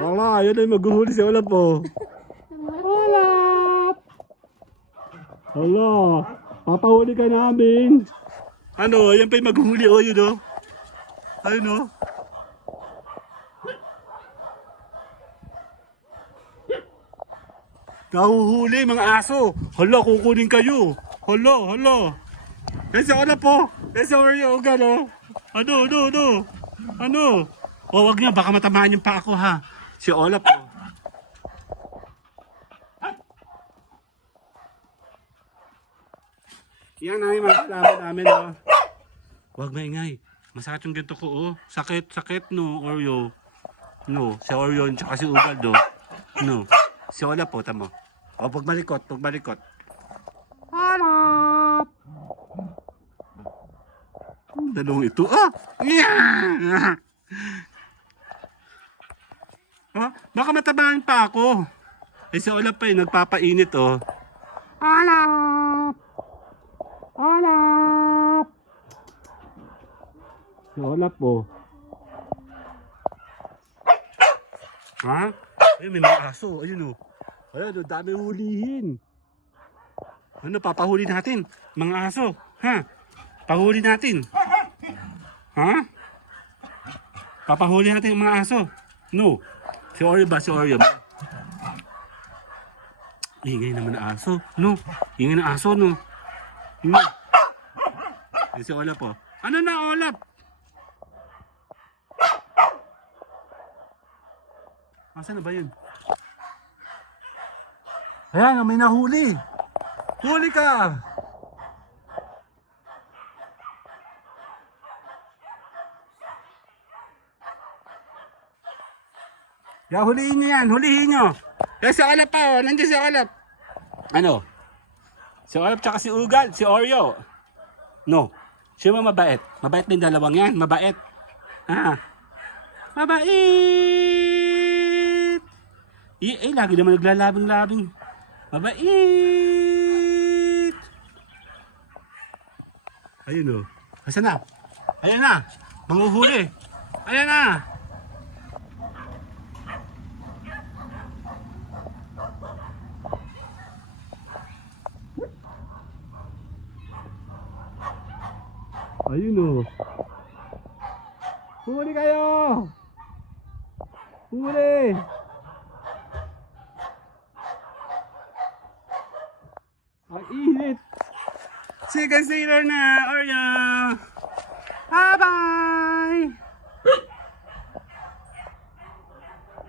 Wala, yun ay maghuhuli si Olap po. Olap! Hala, papahuli ka namin. Ano, yan pa yung maghuhuli o yun o. Ayun o. Nahuhuli mga aso. Hala, kukunin kayo. Hala, hala. Yan si Olap po. Yan si Oreo. Gano? Ano? Ano? O, wag niya. Baka matamaan yung pa ako ha. Si Olap po. Yan na yung mga kalaban namin o. Wag maingay. Masakit yung ganito ko oh. Sakit no, Oreo. No, si Oreo tsaka si Ugad do. No. Si Olap po, tamo. O, pagmalikot. Olap! Dalawang ito. Ah! Yeah! Oh, baka matabahan pa ako. Eh si Olap pa nagpapainit oh. Olap! Olap! Si Olap po. Ha? Ayun, may mga aso. Ayun o. Ayun, dami hulihin. Ano, papahuli natin. Mga aso. Ha? Pahuli natin. Ha? Papahuli natin yung mga aso. No. Si Oreo ba? Si Oreo ba? Ingay naman na aso. No. Ingay na aso, no. No. Si Olap po. Ano na, Olap? Asan na ba yun? Ayan, may nahuli. Huli ka! Ya, huliin niyo yan. Huliin niyo. Eh, si Olap pa, oh. Nandiyan si Olap. Ano? Si Olap tsaka si Ugal, si Oreo. No. Sino mabait? Mabait din dalawang yan. Mabait. Ha? Mabait! Lagi naman naglalabing-labing. Mabait! Ayun o. Asan na? Ayan na. Manguhuli. Ayan na. Ayun o. Huli kayo! Huli! Ang init! Chicken sailor na! Oreo! Bye-bye!